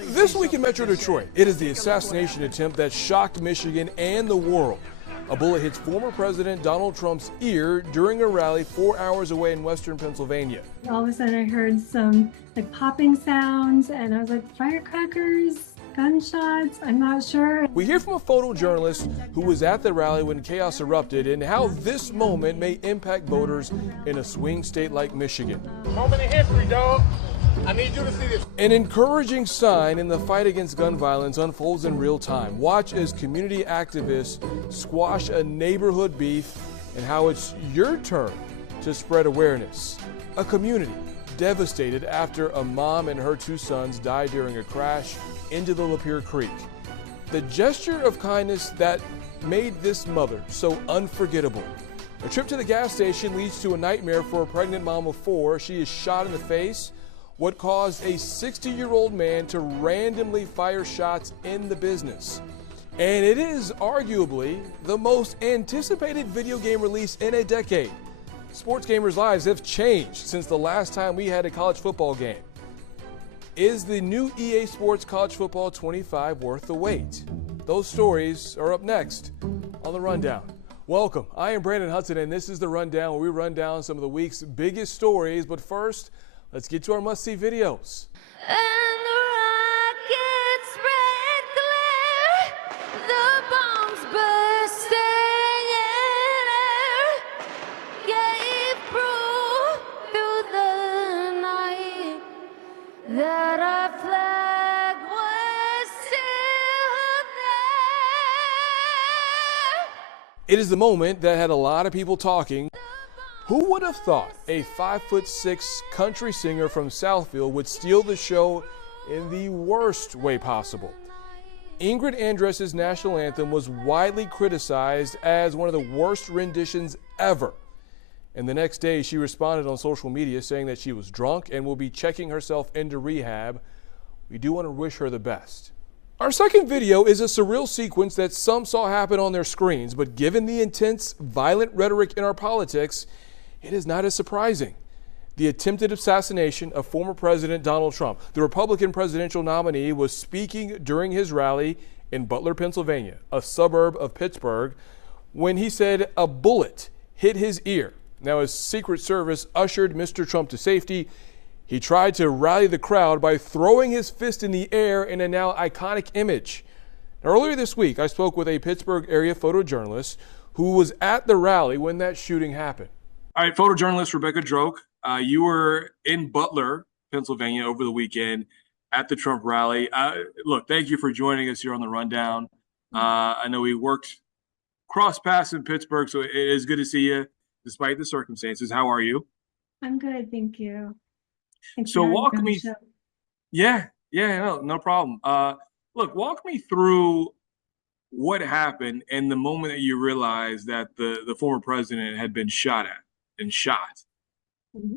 This week in Metro Detroit, it is the assassination attempt that shocked Michigan and the world. A bullet hits former President Donald Trump's ear during a rally 4 hours away in western Pennsylvania. All of a sudden I heard some popping sounds and I was like, firecrackers, gunshots, I'm not sure. We hear from a photojournalist who was at the rally when chaos erupted and how this moment may impact voters in a swing state like Michigan. Moment in history, dog. I need you to see this. An encouraging sign in the fight against gun violence unfolds in real time. Watch as community activists squash a neighborhood beef and how it's your turn to spread awareness. A community devastated after a mom and her two sons died during a crash into the Lapeer Creek. The gesture of kindness that made this mother so unforgettable. A trip to the gas station leads to a nightmare for a pregnant mom of 4. She is shot in the face, what caused a 60-year-old man to randomly fire shots in the business. And it is arguably the most anticipated video game release in a decade. Sports gamers' lives have changed since the last time we had a college football game. Is the new EA Sports College Football 25 worth the wait? Those stories are up next on The Rundown. Welcome, I am Brandon Hudson and this is The Rundown, where we run down some of the week's biggest stories. But first, let's get to our must-see videos. And the rockets spread glare, the bombs bursting in air, gave proof through the night that our flag was still there. It is the moment that had a lot of people talking. Who would have thought a 5'6" country singer from Southfield would steal the show in the worst way possible? Ingrid Andress's national anthem was widely criticized as one of the worst renditions ever. And the next day she responded on social media saying that she was drunk and will be checking herself into rehab. We do want to wish her the best. Our second video is a surreal sequence that some saw happen on their screens, but given the intense, violent rhetoric in our politics, it is not as surprising. The attempted assassination of former President Donald Trump. The Republican presidential nominee was speaking during his rally in Butler, Pennsylvania, a suburb of Pittsburgh, when he said a bullet hit his ear. Now, as Secret Service ushered Mr. Trump to safety, he tried to rally the crowd by throwing his fist in the air in a now iconic image. Now, earlier this week, I spoke with a Pittsburgh area photojournalist who was at the rally when that shooting happened. All right, photojournalist Rebecca Droke, you were in Butler, Pennsylvania over the weekend at the Trump rally. Look, thank you for joining us here on The Rundown. I know we worked cross paths in Pittsburgh, so it is good to see you despite the circumstances. How are you? I'm good, thank you. Thanks So for having walk me on the me, show. no problem. Look, walk me through what happened and the moment that you realized that the former president had been shot at and shot.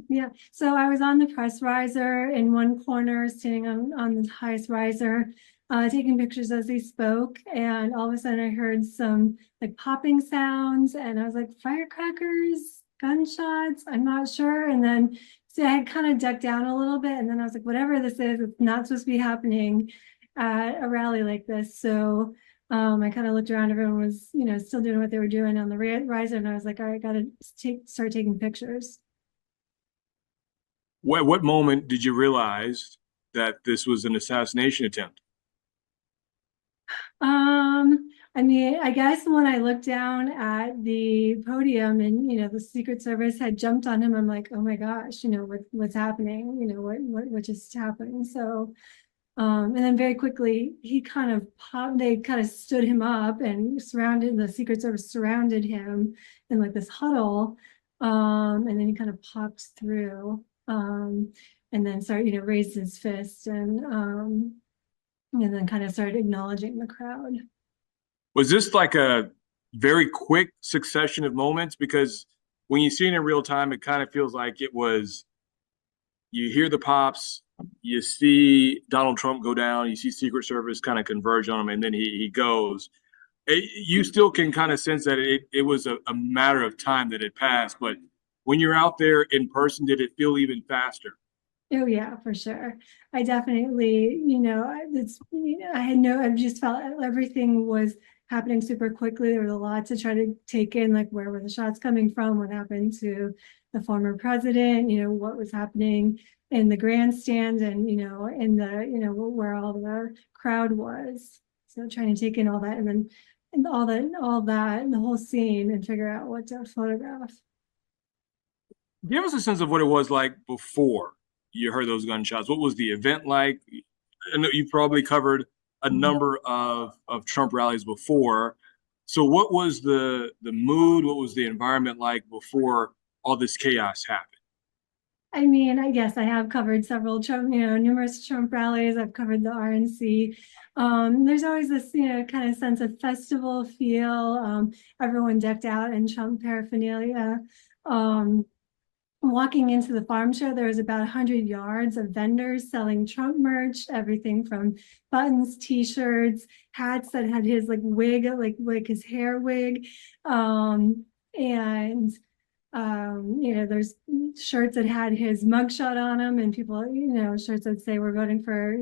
Yeah, so I was on the press riser in one corner, standing on the highest riser, taking pictures as he spoke, and all of a sudden I heard some popping sounds, and I was like, firecrackers, gunshots, I'm not sure. And then so I had kind of ducked down a little bit, and then I was like, whatever this is, it's not supposed to be happening at a rally like this. So I kind of looked around, everyone was, still doing what they were doing on the riser, and I was like, all right, gotta start taking pictures. What moment did you realize that this was an assassination attempt? I mean, I guess when I looked down at the podium and, the Secret Service had jumped on him, I'm like, oh my gosh, what's happening? What just happened? So, and then very quickly he kind of popped, they kind of stood him up and the Secret Service surrounded him in this huddle. And then he kind of popped through, and then started, raised his fist and then kind of started acknowledging the crowd. Was this like a very quick succession of moments? Because when you see it in real time, it kind of feels like it was, you hear the pops, you see Donald Trump go down, you see Secret Service kind of converge on him, and then he goes. You still can kind of sense that it was a matter of time that had passed, but when you're out there in person, did it feel even faster? Oh yeah, for sure. I definitely, I just felt everything was happening super quickly. There was a lot to try to take in, like where were the shots coming from, what happened to the former president, what was happening in the grandstand, and in the where all the crowd was. So trying to take in all that, and then all that and the whole scene, and figure out what to photograph. Give us a sense of what it was like before you heard those gunshots. What was the event like? I know you probably covered a number of Trump rallies before. So what was the mood? What was the environment like before all this chaos happened? I mean, I guess I have covered several Trump, numerous Trump rallies. I've covered the RNC. There's always this, kind of sense of festival feel. Everyone decked out in Trump paraphernalia. Walking into the farm show, there was about 100 yards of vendors selling Trump merch, everything from buttons, t-shirts, hats that had his wig, like his hair wig, and there's shirts that had his mugshot on them, and people, shirts that say we're voting for,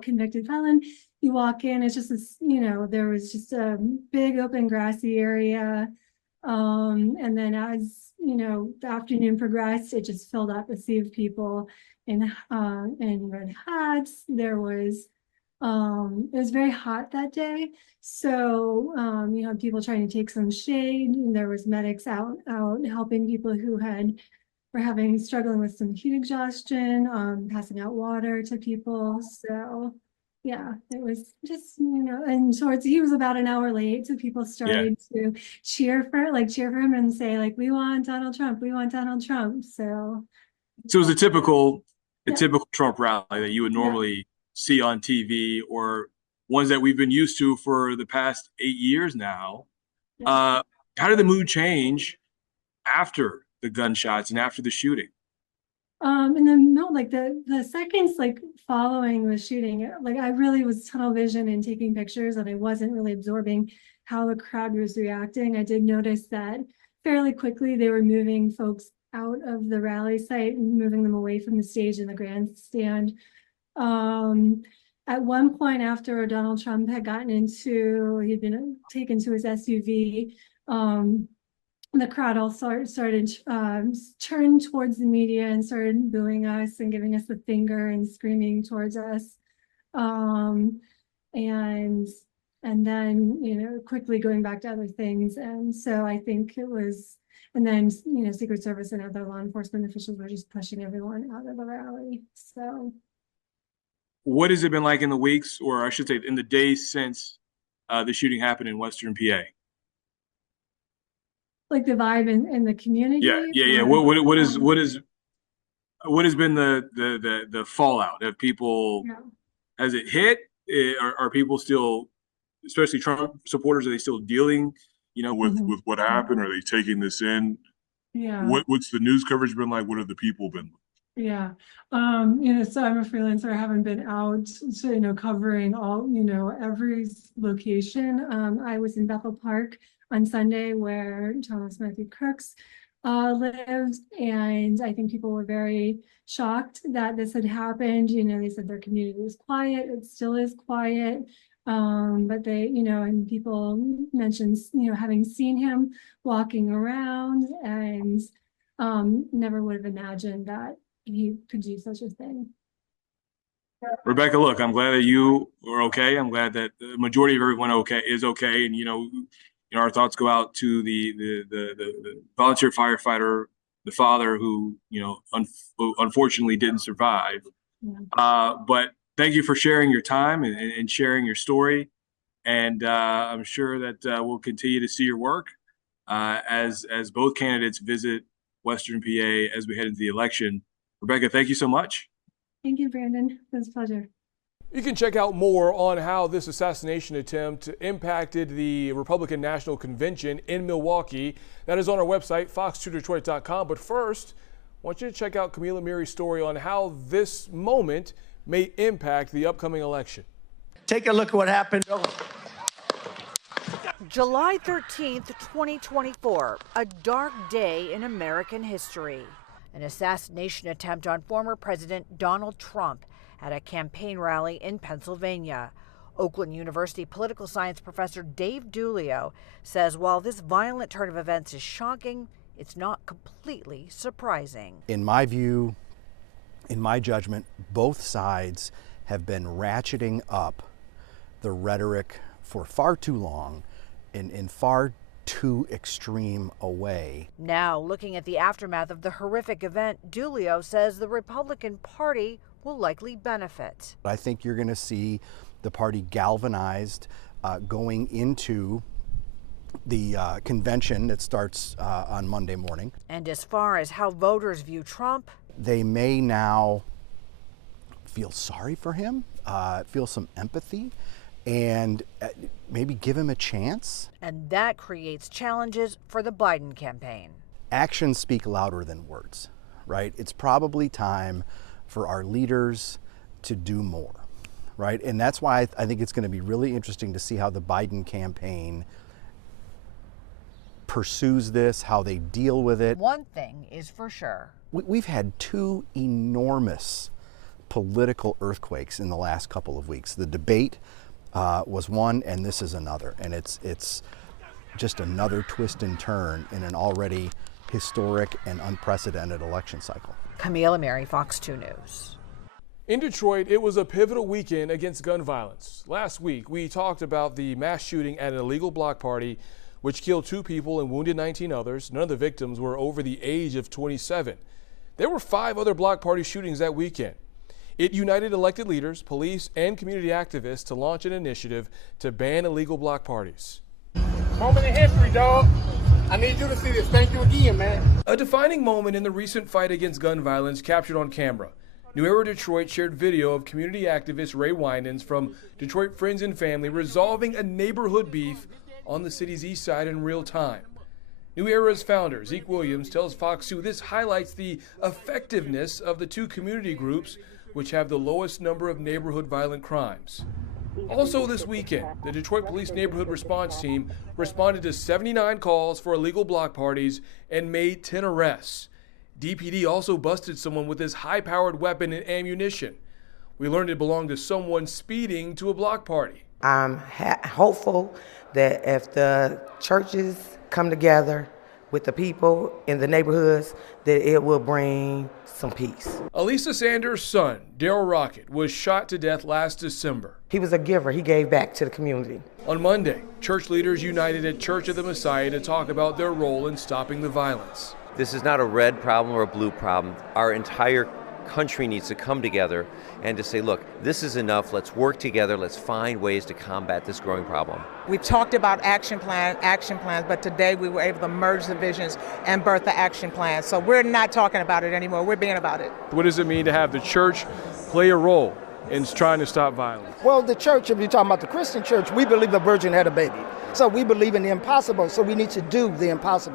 convicted felon. You walk in, it's just this, there was just a big open grassy area. And then as the afternoon progressed, it just filled up a sea of people in red hats. There was it was very hot that day, so people trying to take some shade, and there was medics out helping people who were struggling with some heat exhaustion, passing out water to people. So yeah, it was just, and he was about an hour late, so people started to cheer for him and say, we want Donald Trump, we want Donald Trump. So it was a typical Trump rally that you would normally see on TV, or ones that we've been used to for the past 8 years now. How did the mood change after the gunshots and after the shooting? In the middle, the seconds following the shooting, I really was tunnel vision and taking pictures, and I wasn't really absorbing how the crowd was reacting. I did notice that fairly quickly they were moving folks out of the rally site and moving them away from the stage in the grandstand. At one point, after Donald Trump he'd been taken to his SUV, the crowd all started turned towards the media and started booing us and giving us the finger and screaming towards us, and then quickly going back to other things. And so I think it was, and then Secret Service and other law enforcement officials were just pushing everyone out of the rally. So what has it been like in the weeks, or I should say in the days since the shooting happened in Western PA? The vibe in the community. Yeah. What has been the fallout? Have people, has it hit? Are people still, especially Trump supporters, are they still dealing, with what happened? Are they taking this in? Yeah. What's the news coverage been like? What have the people been like? Yeah. So I'm a freelancer. I haven't been out, so, covering all, every location. I was in Bethel Park on Sunday, where Thomas Matthew Crooks lives, and I think people were very shocked that this had happened. They said their community was quiet. It still is quiet. But they, and people mentioned, having seen him walking around, and never would have imagined that he could do such a thing. Rebecca, look, I'm glad that you are okay. I'm glad that the majority of everyone is okay. And our thoughts go out to the volunteer firefighter, the father who unfortunately didn't survive. But thank you for sharing your time and sharing your story. And I'm sure that we'll continue to see your work as both candidates visit Western PA as we head into the election. Rebecca, thank you so much. Thank you, Brandon. It was a pleasure. You can check out more on how this assassination attempt impacted the Republican National Convention in Milwaukee. That is on our website, fox2detroit.com. But first, I want you to check out Camila Miri's story on how this moment may impact the upcoming election. Take a look at what happened. July 13th, 2024, a dark day in American history. An assassination attempt on former President Donald Trump at a campaign rally in Pennsylvania. Oakland University political science professor Dave Dulio says while this violent turn of events is shocking, it's not completely surprising. In my view, in my judgment, both sides have been ratcheting up the rhetoric for far too long in far too extreme a way. Now, looking at the aftermath of the horrific event, Dulio says the Republican Party will likely benefit. I think you're going to see the party galvanized going into the convention that starts on Monday morning. And as far as how voters view Trump, they may now feel sorry for him, feel some empathy, and maybe give him a chance. And that creates challenges for the Biden campaign. Actions speak louder than words, right? It's probably time for our leaders to do more, right? And that's why I think it's going to be really interesting to see how the Biden campaign pursues this, how they deal with it. One thing is for sure. We've had two enormous political earthquakes in the last couple of weeks. The debate was one, and this is another. And it's just another twist and turn in an already historic and unprecedented election cycle. Camille Ameri, Fox 2 News. In Detroit, it was a pivotal weekend against gun violence. Last week, we talked about the mass shooting at an illegal block party, which killed 2 people and wounded 19 others. None of the victims were over the age of 27. There were 5 other block party shootings that weekend. It united elected leaders, police, and community activists to launch an initiative to ban illegal block parties. Moment in history, dog. I need you to see this. Thank you again, man. A defining moment in the recent fight against gun violence captured on camera. New Era Detroit shared video of community activist Ray Winans from Detroit Friends and Family resolving a neighborhood beef on the city's east side in real time. New Era's founder, Zeke Williams, tells Fox 2 this highlights the effectiveness of the 2 community groups which have the lowest number of neighborhood violent crimes. Also this weekend, the Detroit Police Neighborhood Response Team responded to 79 calls for illegal block parties and made 10 arrests. DPD also busted someone with this high-powered weapon and ammunition. We learned it belonged to someone speeding to a block party. I'm hopeful that if the churches come together with the people in the neighborhoods, that it will bring some peace. Elisa Sanders' son, Daryl Rocket, was shot to death last December. He was a giver. He gave back to the community. On Monday, church leaders united at Church of the Messiah to talk about their role in stopping the violence. This is not a red problem or a blue problem. Our entire country needs to come together and to say, look, this is enough. Let's work together. Let's find ways to combat this growing problem. We've talked about action plans, but today we were able to merge the visions and birth the action plan. So we're not talking about it anymore. We're being about it. What does it mean to have the church play a role in trying to stop violence? Well, the church, if you're talking about the Christian church, we believe the virgin had a baby. So we believe in the impossible. So we need to do the impossible.